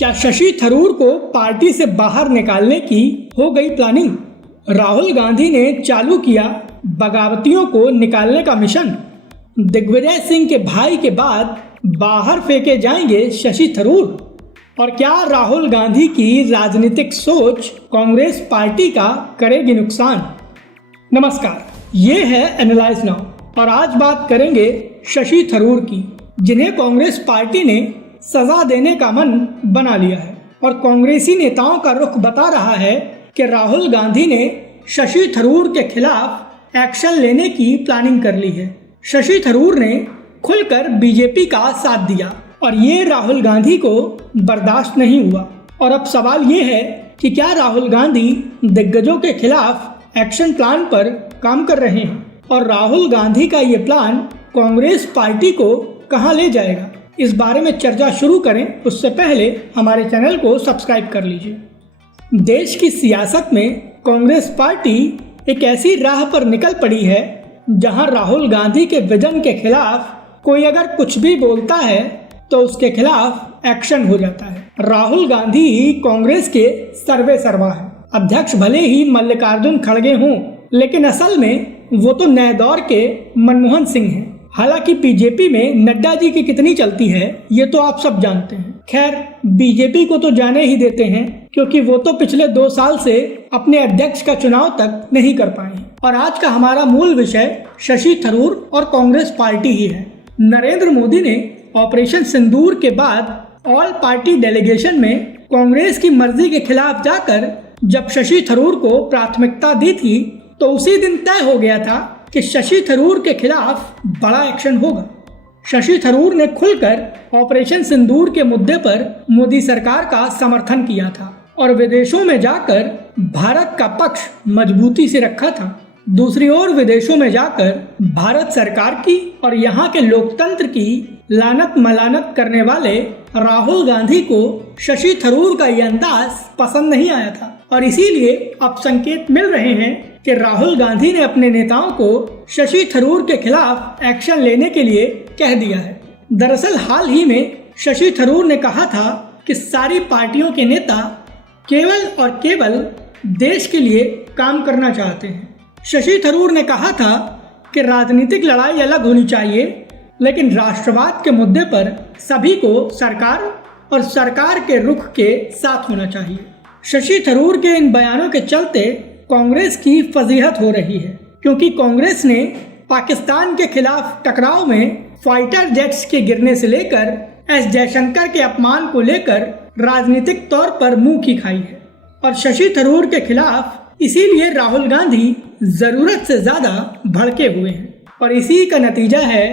क्या शशि थरूर को पार्टी से बाहर निकालने की हो गई प्लानिंग? राहुल गांधी ने चालू किया बगावतियों को निकालने का मिशन। दिग्विजय सिंह के भाई के बाद बाहर फेंके जाएंगे शशि थरूर। और क्या राहुल गांधी की राजनीतिक सोच कांग्रेस पार्टी का करेगी नुकसान? नमस्कार, ये है एनालाइज नाउ और आज बात करेंगे शशि थरूर की, जिन्हें कांग्रेस पार्टी ने सजा देने का मन बना लिया है। और कांग्रेसी नेताओं का रुख बता रहा है कि राहुल गांधी ने शशि थरूर के खिलाफ एक्शन लेने की प्लानिंग कर ली है। शशि थरूर ने खुलकर बीजेपी का साथ दिया और ये राहुल गांधी को बर्दाश्त नहीं हुआ। और अब सवाल ये है कि क्या राहुल गांधी दिग्गजों के खिलाफ एक्शन प्लान पर काम कर रहे हैं और राहुल गांधी का ये प्लान कांग्रेस पार्टी को कहां ले जाएगा? इस बारे में चर्चा शुरू करें उससे पहले हमारे चैनल को सब्सक्राइब कर लीजिए। देश की सियासत में कांग्रेस पार्टी एक ऐसी राह पर निकल पड़ी है जहां राहुल गांधी के विजन के खिलाफ कोई अगर कुछ भी बोलता है तो उसके खिलाफ एक्शन हो जाता है। राहुल गांधी ही कांग्रेस के सर्वे सर्वा है। अध्यक्ष भले ही मल्लिकार्जुन खड़गे हों, लेकिन असल में वो तो नए दौर के मनमोहन सिंह हैं। हालांकि बीजेपी में नड्डा जी की कितनी चलती है ये तो आप सब जानते हैं। खैर, बीजेपी को तो जाने ही देते हैं क्योंकि वो तो पिछले 2 साल से अपने अध्यक्ष का चुनाव तक नहीं कर पाए। और आज का हमारा मूल विषय शशि थरूर और कांग्रेस पार्टी ही है। नरेंद्र मोदी ने ऑपरेशन सिंदूर के बाद ऑल पार्टी डेलीगेशन में कांग्रेस की मर्जी के खिलाफ जाकर जब शशि थरूर को प्राथमिकता दी थी तो उसी दिन तय हो गया था कि शशि थरूर के खिलाफ बड़ा एक्शन होगा। शशि थरूर ने खुलकर ऑपरेशन सिंदूर के मुद्दे पर मोदी सरकार का समर्थन किया था और विदेशों में जाकर भारत का पक्ष मजबूती से रखा था। दूसरी ओर विदेशों में जाकर भारत सरकार की और यहाँ के लोकतंत्र की लानत मलानत करने वाले राहुल गांधी को शशि थरूर का ये अंदाज पसंद नहीं आया था और इसीलिए अब संकेत मिल रहे हैं कि राहुल गांधी ने अपने नेताओं को शशि थरूर के खिलाफ एक्शन लेने के लिए कह दिया है। दरअसल हाल ही में शशि थरूर ने कहा था कि सारी पार्टियों के नेता केवल और केवल देश के लिए काम करना चाहते हैं। शशि थरूर ने कहा था कि राजनीतिक लड़ाई अलग होनी चाहिए, लेकिन राष्ट्रवाद के मुद्दे पर सभी को सरकार और सरकार के रुख के साथ होना चाहिए। शशि थरूर के इन बयानों के चलते कांग्रेस की फजीहत हो रही है, क्योंकि कांग्रेस ने पाकिस्तान के खिलाफ टकराव में फाइटर जेट्स के गिरने से लेकर एस जयशंकर के अपमान को लेकर राजनीतिक तौर पर मुंह की खाई है। और शशि थरूर के खिलाफ इसीलिए राहुल गांधी जरूरत से ज्यादा भड़के हुए हैं। और इसी का नतीजा है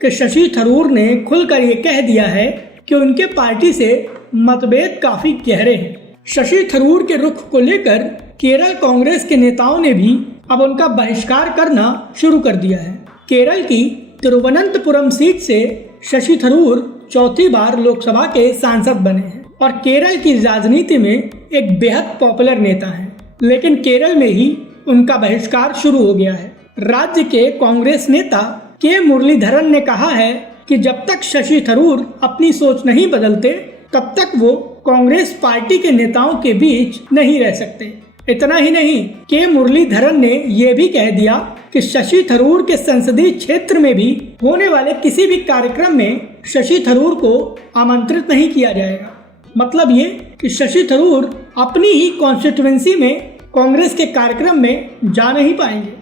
कि शशि थरूर ने खुलकर ये कह दिया है कि उनके पार्टी से मतभेद काफी गहरे हैं। शशि थरूर के रुख को लेकर केरल कांग्रेस के नेताओं ने भी अब उनका बहिष्कार करना शुरू कर दिया है। केरल की तिरुवनंतपुरम सीट से शशि थरूर चौथी बार लोकसभा के सांसद बने हैं और केरल की राजनीति में एक बेहद पॉपुलर नेता हैं, लेकिन केरल में ही उनका बहिष्कार शुरू हो गया है। राज्य के कांग्रेस नेता के मुरलीधरन ने कहा है कि जब तक शशि थरूर अपनी सोच नहीं बदलते तब तक वो कांग्रेस पार्टी के नेताओं के बीच नहीं रह सकते। इतना ही नहीं, के मुरलीधरन ने यह भी कह दिया कि शशि थरूर के संसदीय क्षेत्र में भी होने वाले किसी भी कार्यक्रम में शशि थरूर को आमंत्रित नहीं किया जाएगा। मतलब ये कि शशि थरूर अपनी ही कॉन्स्टिट्यूएंसी में कांग्रेस के कार्यक्रम में जा नहीं पाएंगे।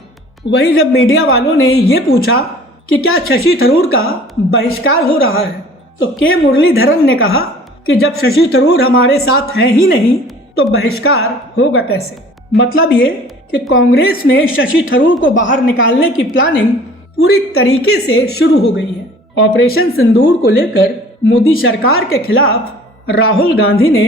वहीं जब मीडिया वालों ने ये पूछा कि क्या शशि थरूर का बहिष्कार हो रहा है, तो के मुरलीधरन ने कहा कि जब शशि थरूर हमारे साथ हैं ही नहीं तो बहिष्कार होगा कैसे। मतलब ये कि कांग्रेस में शशि थरूर को बाहर निकालने की प्लानिंग पूरी तरीके से शुरू हो गई है। ऑपरेशन सिंदूर को लेकर मोदी सरकार के खिलाफ राहुल गांधी ने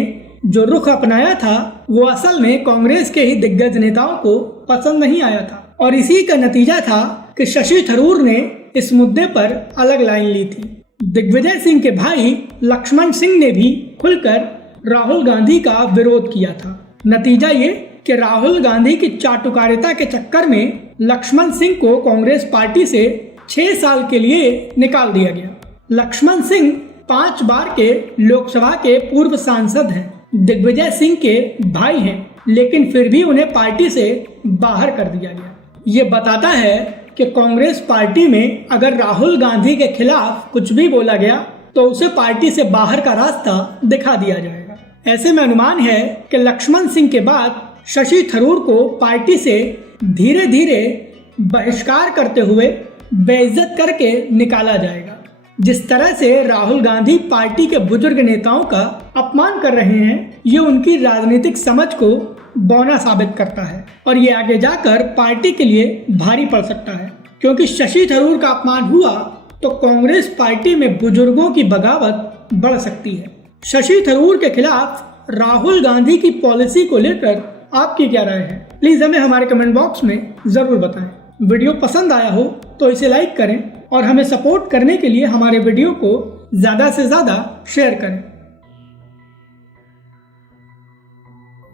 जो रुख अपनाया था वो असल में कांग्रेस के ही दिग्गज नेताओं को पसंद नहीं आया था और इसी का नतीजा था कि शशि थरूर ने इस मुद्दे पर अलग लाइन ली थी। दिग्विजय सिंह के भाई लक्ष्मण सिंह ने भी खुलकर राहुल गांधी का विरोध किया था। नतीजा ये कि राहुल गांधी की चाटुकारिता के चक्कर में लक्ष्मण सिंह को कांग्रेस पार्टी से 6 साल के लिए निकाल दिया गया। लक्ष्मण सिंह 5 बार के लोकसभा के पूर्व सांसद हैं, दिग्विजय सिंह के भाई हैं, लेकिन फिर भी उन्हें पार्टी से बाहर कर दिया गया। ये बताता है कि कांग्रेस पार्टी में अगर राहुल गांधी के खिलाफ कुछ भी बोला गया तो उसे पार्टी से बाहर का रास्ता दिखा दिया जाएगा। ऐसे में अनुमान है कि लक्ष्मण सिंह के बाद शशि थरूर को पार्टी से धीरे धीरे बहिष्कार करते हुए बेइज्जत करके निकाला जाएगा। जिस तरह से राहुल गांधी पार्टी के बुजुर्ग नेताओं का अपमान कर रहे हैं, ये उनकी राजनीतिक समझ को बौना साबित करता है और ये आगे जाकर पार्टी के लिए भारी पड़ सकता है, क्योंकि शशि थरूर का अपमान हुआ तो कांग्रेस पार्टी में बुजुर्गों की बगावत बढ़ सकती है। शशि थरूर के खिलाफ राहुल गांधी की पॉलिसी को लेकर आपकी क्या राय है? प्लीज हमें हमारे कमेंट बॉक्स में जरूर बताएं। वीडियो पसंद आया हो तो इसे लाइक करें और हमें सपोर्ट करने के लिए हमारे वीडियो को ज्यादा से ज्यादा शेयर करें।